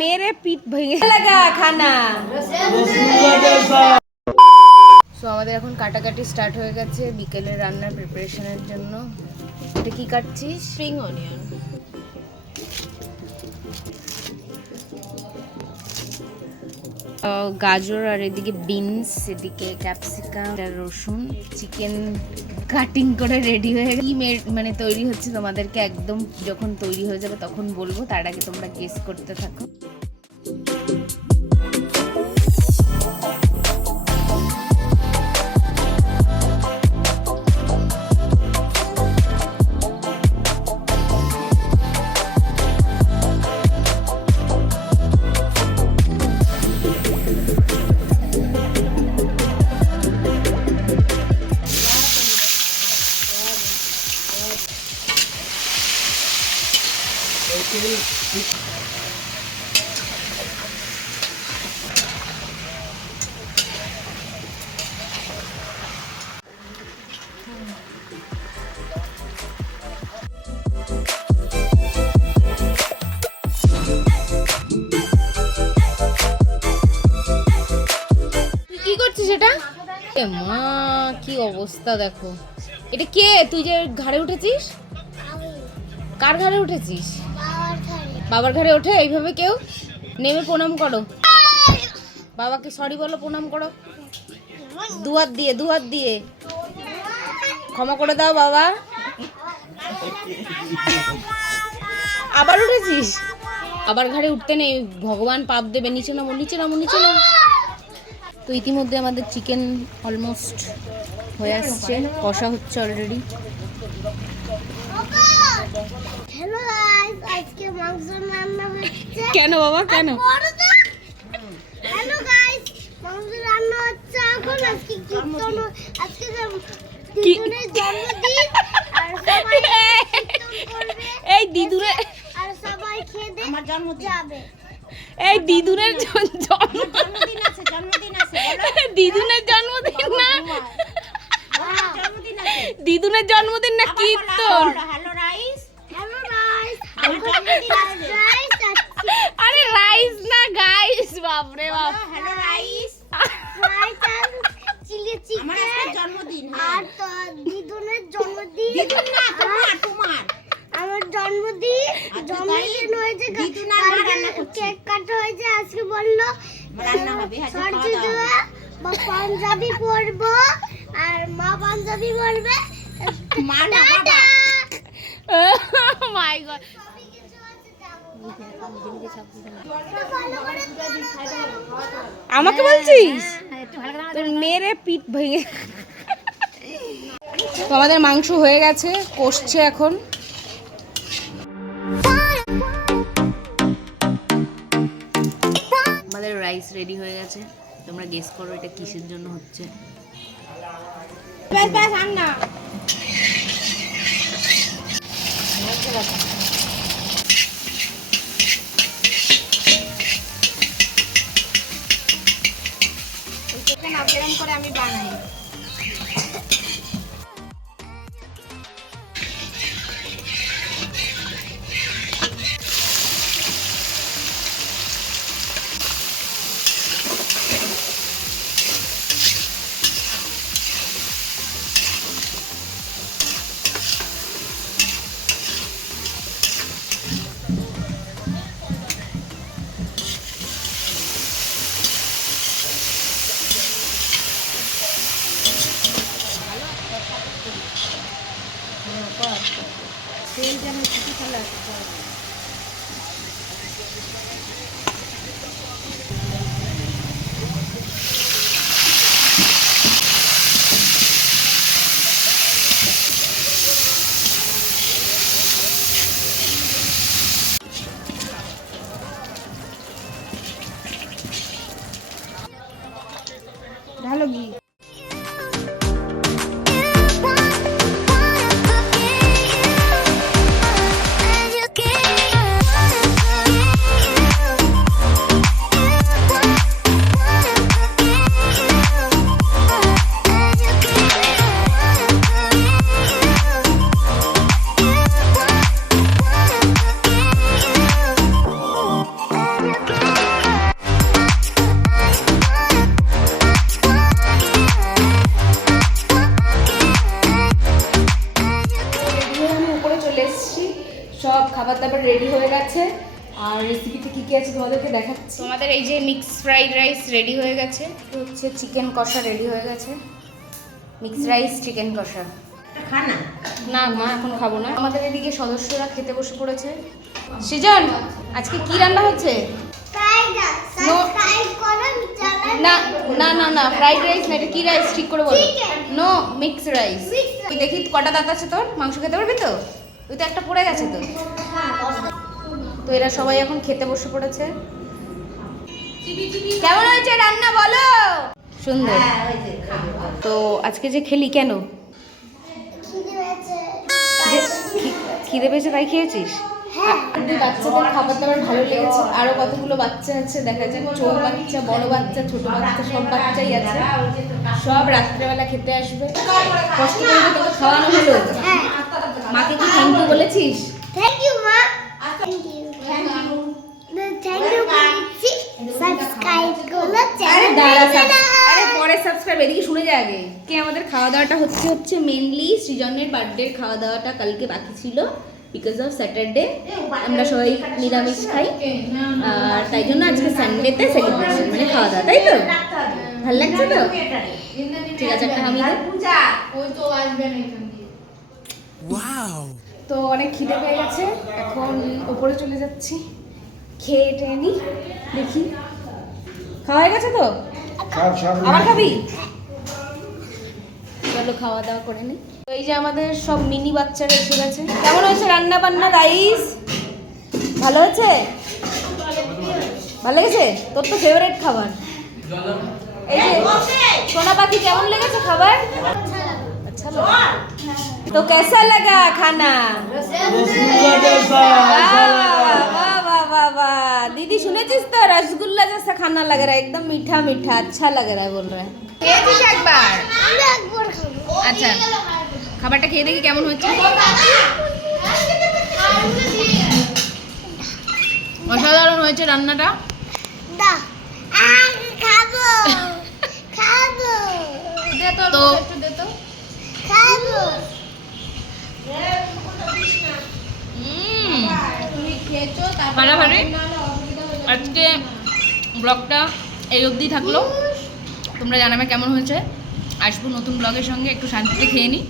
मेरे पीठ ভেঙে লাগা খানা। সো আমাদের এখন কাটাকাটি স্টার্ট হয়ে গেছে বিকেলের রান্নার প্রিপারেশনের জন্য। এটা কি কাটছিস? Spring onion. গাজর আর এদিকে বিনস, এদিকে ক্যাপসিকাম আর রসুন, চিকেন কাটিং করে রেডি হয়ে গেছে। কি মানে তৈরি হচ্ছে তোমাদেরকে একদম যখন তৈরি হয়ে যাবে তখন বলবো, তার আগে তোমরা গেস করতে থাকো। কি করছিস এটা? মা কি অবস্থা দেখো। এটা কে? তুই যে ঘাড়ে উঠেছিস? কার ঘাড়ে উঠেছিস? বাবার ঘাড়ে ওঠে এইভাবে কেউ? নেমে প্রণাম করো, বাবাকে সরি বলো, প্রণাম করো দুহাত দিয়ে ক্ষমা করে দাও বাবা। আবার উঠেছিস? আবার ঘাড়ে উঠতে নেই, ভগবান পাপ দেবে। নিচে নামো। তো ইতিমধ্যে আমাদের চিকেন অলমোস্ট হয়ে আসছে, কষা হচ্ছে অলরেডি। হ্যালো গাইস, আজকে মাংস রান্না হচ্ছে। কেন বাবা কেন? হ্যালো গাইস, মাংস রান্না হচ্ছে এখন। আজকে কীর্তন, আজকে দিদুনের জন্মদিন আর সবাই কীর্তন করবে। এই দিদুনের আর সবাই খেয়ে দিয়ে আমার জন্মদিন যাবে। এই দিদুনের জন্মদিন আছে দিদুনের জন্মদিন না, জন্মদিন আছে। দিদুনের জন্মদিন না কীর্তন। Hello rice. হ্যালো গাইস, আমার জন্মদিন আছে। আরে রাইস না গাইস, বাপরে বাপ। Hello rice. রাইস আর চিলি চিকেন। আমার আজকে জন্মদিন। আর তো দিদুনের জন্মদিন। দিদুন না, তোমার। আমার জন্মদিন হয়েছে, কেক কাটা হয়েছে। আজকে বললো রান্না হবে, সরজি দেওয়া বা পাঞ্জাবি পরবো আর মা পাঞ্জাবি পরবে। মা না বাবা। মাই গড। আমাকে বলছিস? তোর মেরে পিঠ ভেঙে। তো আমাদের মাংস হয়ে গেছে, কষছে এখন। আমাদের রাইস রেডি হয়ে গেছে। তোমরা গেস করো এটা কিসের জন্য হচ্ছে। করে আমি বানাই। তেল যেন ছুটি ফেলা আছে। ঢালো ঘি। You can সব খাবার দাবার রেডি হয়ে গেছে। আর রেসিপিতে কী কী আছে তোমাদেরকে দেখাচ্ছি। তোমাদের এই যে মিক্স ফ্রাইড রাইস রেডি হয়ে গেছে, হচ্ছে চিকেন কষা রেডি হয়ে গেছে, মিক্স রাইস চিকেন কষা। খানা না মা এখন খাবো না। আমাদের এদিকে সদস্যরা খেতে বসে পড়েছে। সৃজন আজকে কি রান্না হচ্ছে? সাবস্ক্রাইব করো চ্যানেল। না না না না ফ্রাইড রাইস না, এটা কি রাইস ঠিক করে বলো। Chicken. No mix rice. তুই দেখি কটা দাঁত আছে তোর, মাংস খেতে পারবি তো? তুই তো একটা পড়ে গেছে তো। তো এরা সবাই এখন খেতে বসে পড়েছে। কেমন হয়েছে রান্না বলো? সুন্দর। তো আজকে যে খেলি কেন? খিদে পেয়েছে তাই খেয়েছিস? তুই বাচ্চাদের খাবার দাবার ভালো লেগেছে। আরো কতগুলো বাচ্চা আছে দেখা যায়, ছোট বাচ্চা, বড় বাচ্চা, ছোট বাচ্চা, সব বাচ্চাই আছে। সব রাত্রেবেলা খেতে আসবে। কষ্ট করে যে তোকে খাওয়ানো হলো, মাকে কি থ্যাংক ইউ বলেছিস? থ্যাংক ইউ মা। থ্যাংক ইউ বলছি। সাবস্ক্রাইব করো আরে দাঁড়া, চ্যানেল। আরে পরে সাবস্ক্রাইব, এদিকে শুনে যা আগে। কে আমাদের খাওয়া দাওয়াটা হচ্ছে মেইনলি সৃজনের বার্থডের খাওয়া দাওয়াটা কালকে বাকি ছিল, বিকজ অফ স্যাটারডে আমরা সবাই নিরামিষ খাই। আর তাই জন্য আজকে সানডেতে সেলিব্রেশন, মানে খাওয়া দাওয়া, তাই তো? ভালো লাগছে তো? ঠিক আছে, একটা হামি দে। তো অনেক খিদে পেয়ে গেছে, এখন ওপরে চলে যাচ্ছি, খেয়ে টেয়ে নি। দেখি খাওয়া হয়ে গেছে তো? আবার খাবি? চলো খাওয়া দাওয়া করে নি। তো এই যে আমাদের সব মিনি বাচ্চারা এসে গেছে। কেমন হয়েছে রান্না বান্না গাইস? ভালো হয়েছে? ভালো লেগেছে? তোর তো ফেভারিট খাবার। এই যে সোনা পাখি, কেমন লেগেছে খাবার? अच्छा लगा। तो कैसा लगा खाना? वाह वाह वाह वाह। दीदी শুনেছিস তো, রসগোল্লা जैसा खाना लग रहा है, एकदम मीठा मीठा, अच्छा लग रहा है बोल रहा है। খেয়েছিস একবার? আমরা একবার খাবো। আচ্ছা খাবারটা খেয়ে দেখি কেমন হচ্ছে। অসাধারণ হয়েছে রান্নাটা। দা আর খাবো। খাবো। তো খাবো। ফাটাফাটি। আজকে ব্লগটা এই অবধি থাকলো। তোমরা জানাবে কেমন হয়েছে। আসবো নতুন ব্লগের সঙ্গে, একটু শান্তিতে খেয়ে নিই।